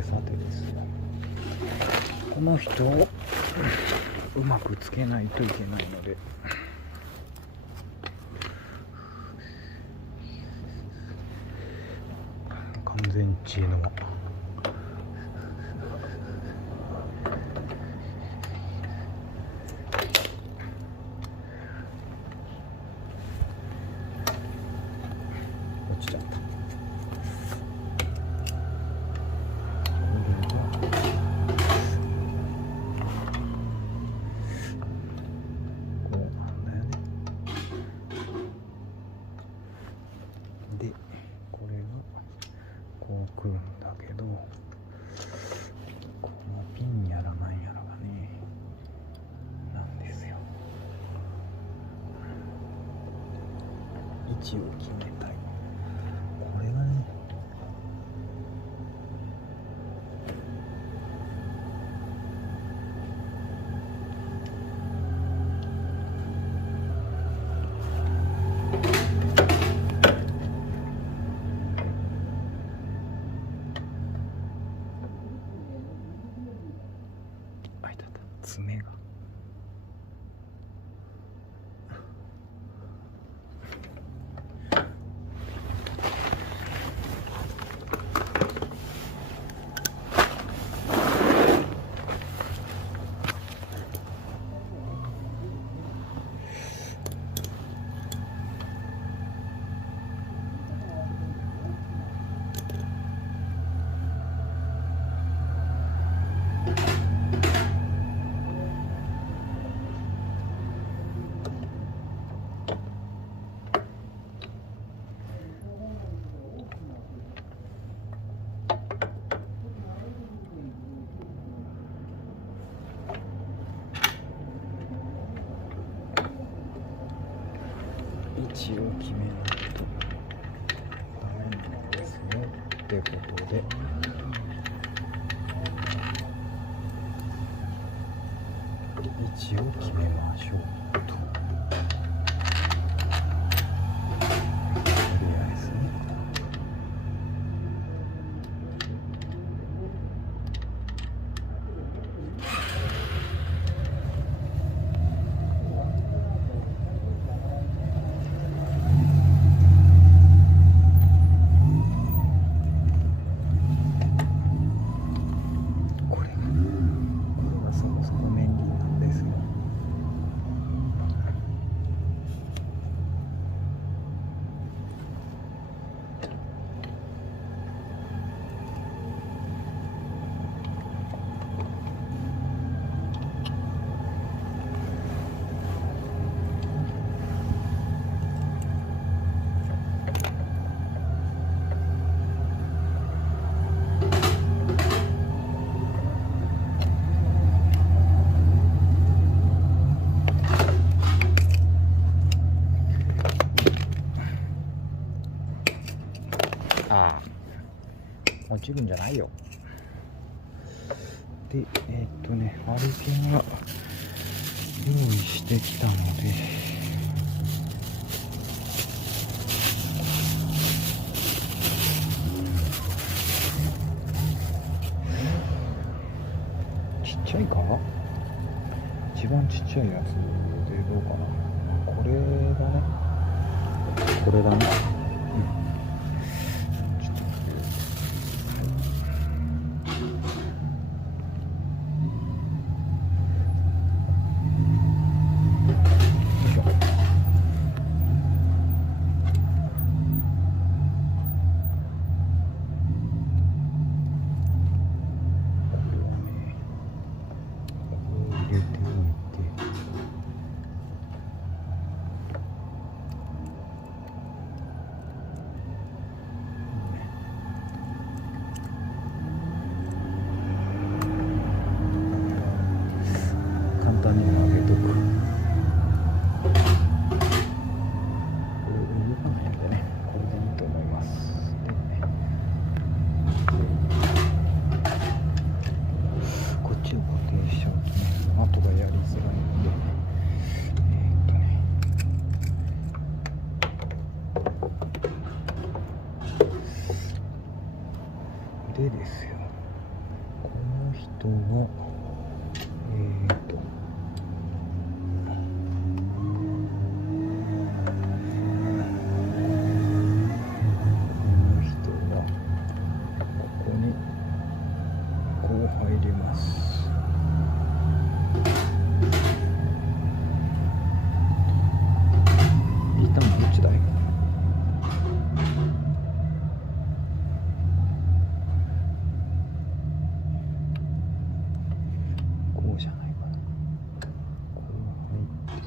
てさてですよ、この人をうまくつけないといけないので、完全知恵の輪。落ちちゃった。で、これがこう来るんだけど、このピンやらなんやらがね、なんですよ。位置を決めたい。これがね、爪が位置を決めないとダメなんですよってことで、位置を決めましょうと。とりあえずね。これがそもそも便利なんですよ。ああ、落ちるんじゃないよ。で、割り剣が用意してきたので、ちっちゃいか？一番ちっちゃいやつでどうかな。これだね。これだね。簡単に上げとく。これ動かないんでね、これでいいと思います。こっちを固定しちゃうとね、後がやりづらいんで、でですよ、とは入れます。一旦どっちだい？こうじゃないかな。こう入って。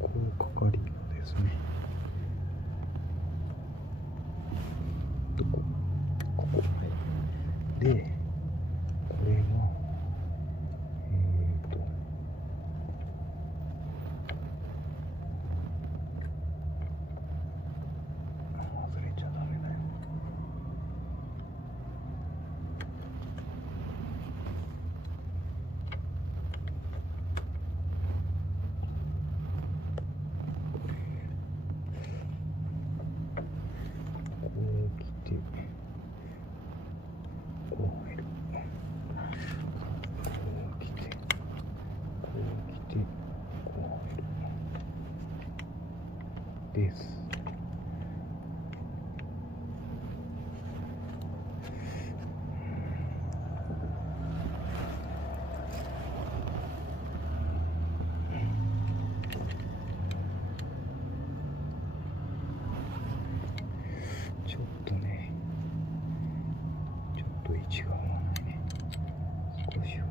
こうかかりのですね。どこ？ここ。はい。で、これが外れちゃダメだよ。こう来て、こう入る。こう来て、こう来て、こう入る。です。ちょっとね、ちょっと位置が合わないね。少し上。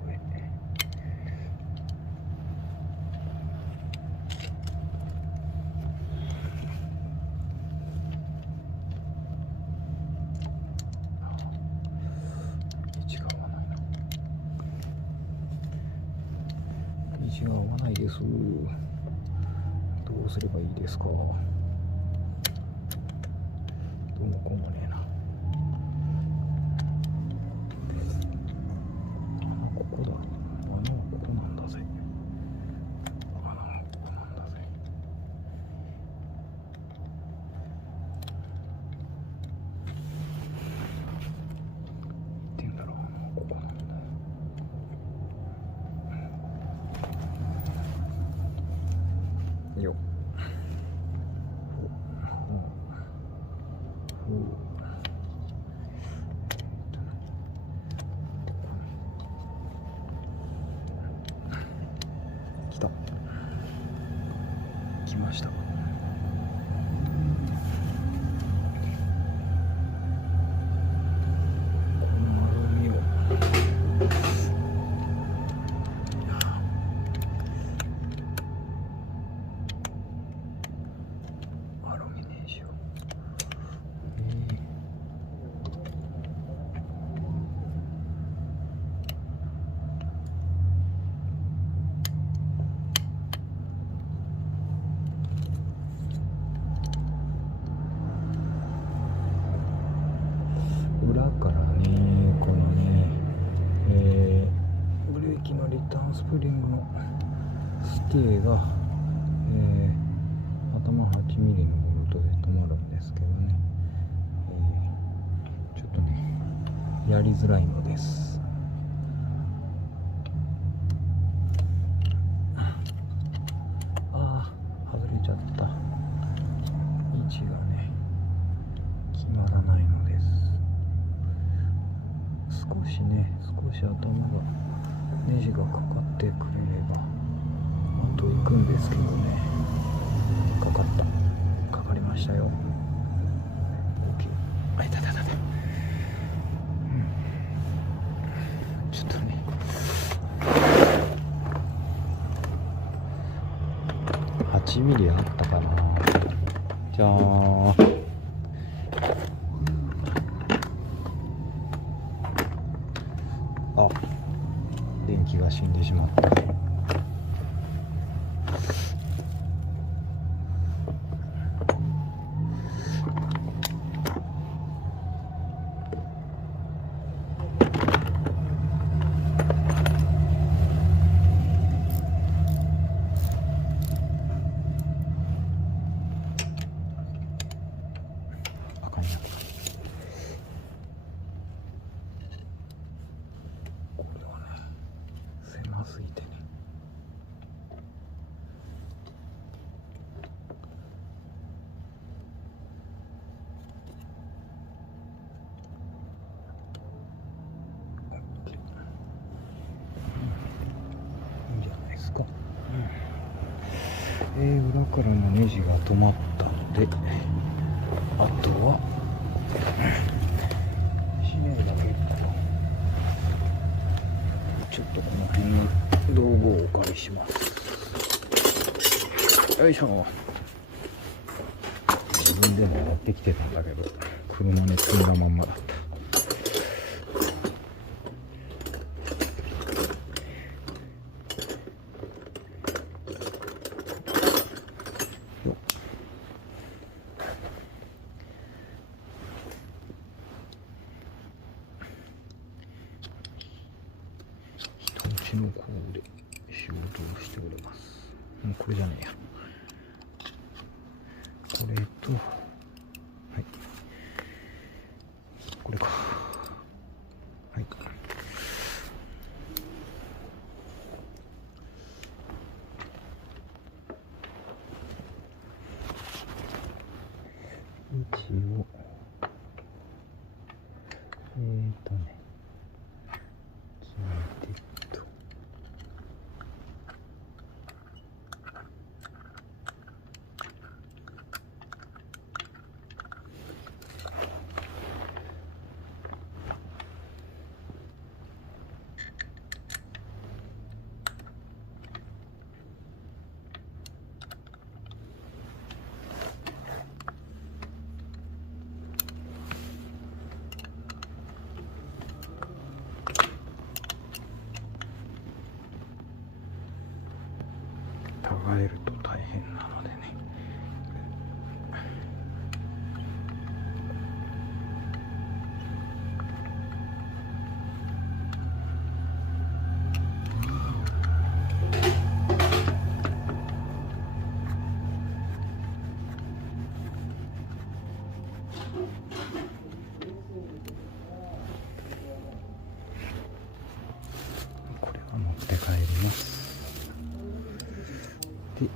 位置が合わないな。位置が合わないです。どうすればいいですか？どうもこうもねえな。ここだ。穴はここなんだぜ。穴はここなんだぜ。言ってんだろう。穴はここなんだよ。よっ。来た。来ました。このアルミをアルミネジを裏からね、このね、ブレーキのリターンスプリングのステーが、頭 8mm のボルトで止まるんですけどね、ちょっとね、やりづらいのです。ああ、外れちゃった。位置がね、決まらないのです。少し頭がネジがかかってくれれば、と行くんですけどね。かかりましたよ。大きい。あ、いた。ちょっとね。8ミリあったかな。じゃーん。あ、電気が死んでしまった。あかんや。これはね、狭すぎてね。いいんじゃないですか。裏からのネジが止まったので、あとは閉めるだけ。ちょっとこの辺に道具をお借りします。よいしょ。自分でも持ってきてたんだけど、車に積んだまんまだった。人んちの方で仕事をしております。もうこれじゃねえや。これと、はい、これか。はい。位置を、決めてと。たがえると大変なのでね。これは持って帰ります。で、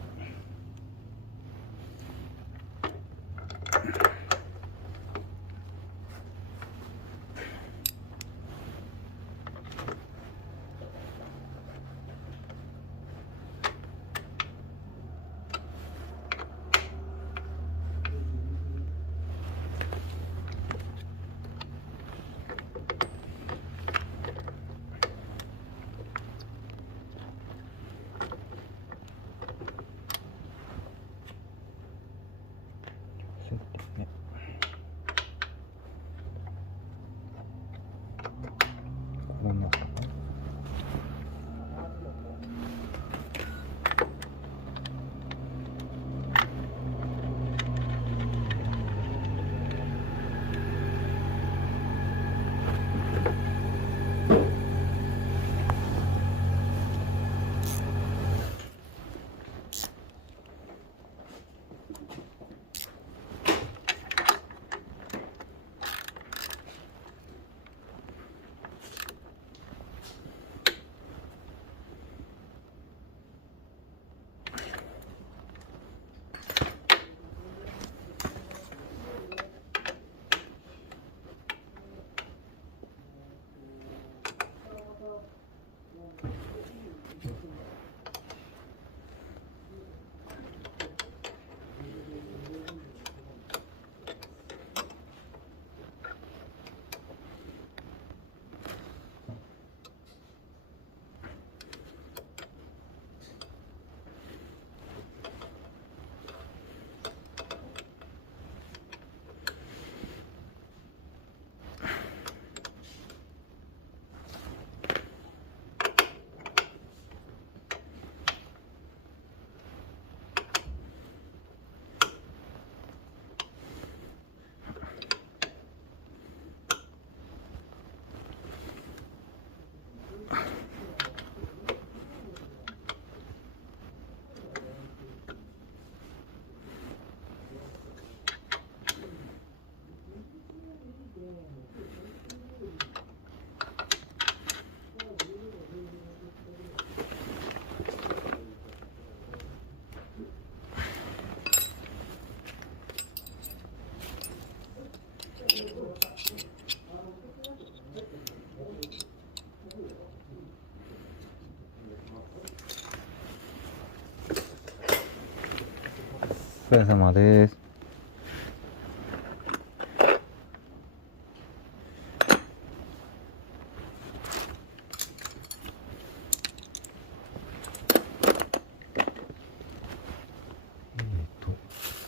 疲れ様です。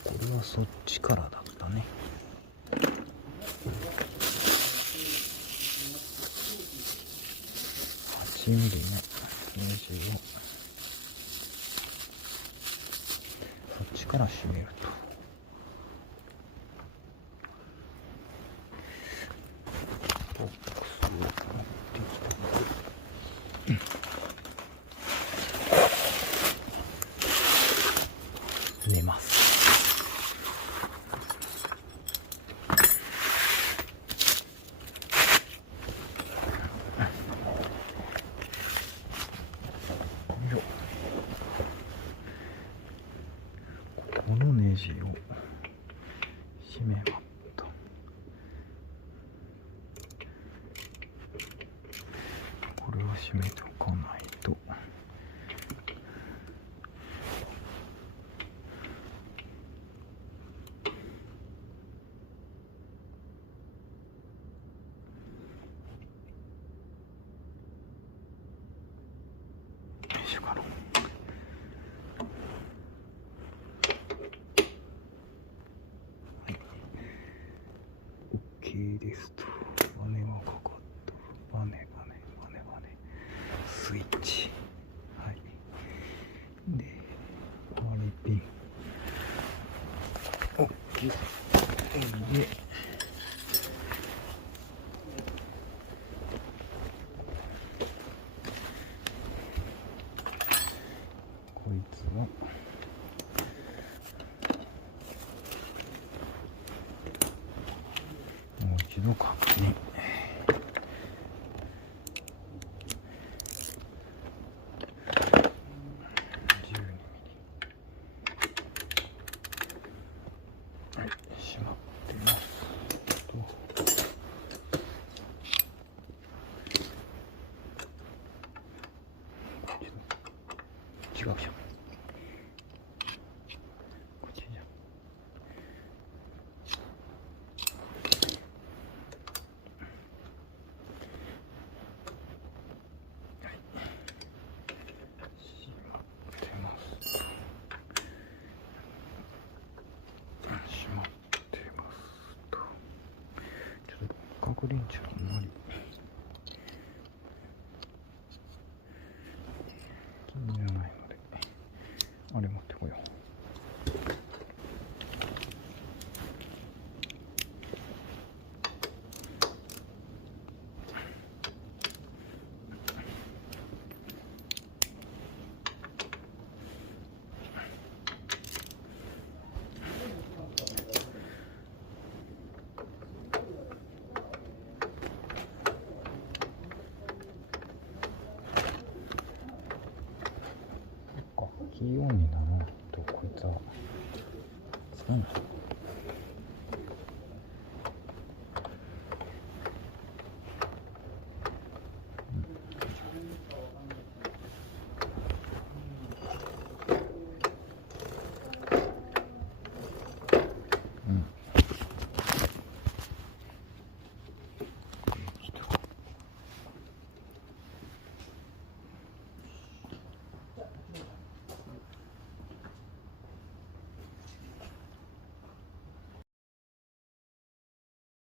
これはそっちからだったね。8ミリのネジをそっちから締めると、ボックスを持ってきて、寝ます。このネジを締めますと、これを締めておかないとよいしょかな。ですと、バネがかかった。バネスイッチ、はい、で割りピン OK で、こいつはもう一度確認。はい、しまってますと、違うじゃん。こっちじゃん。角レンチはあんまり気に入らないので、あれ持ってこよう。キーオンにならないとこいつは使うんだ。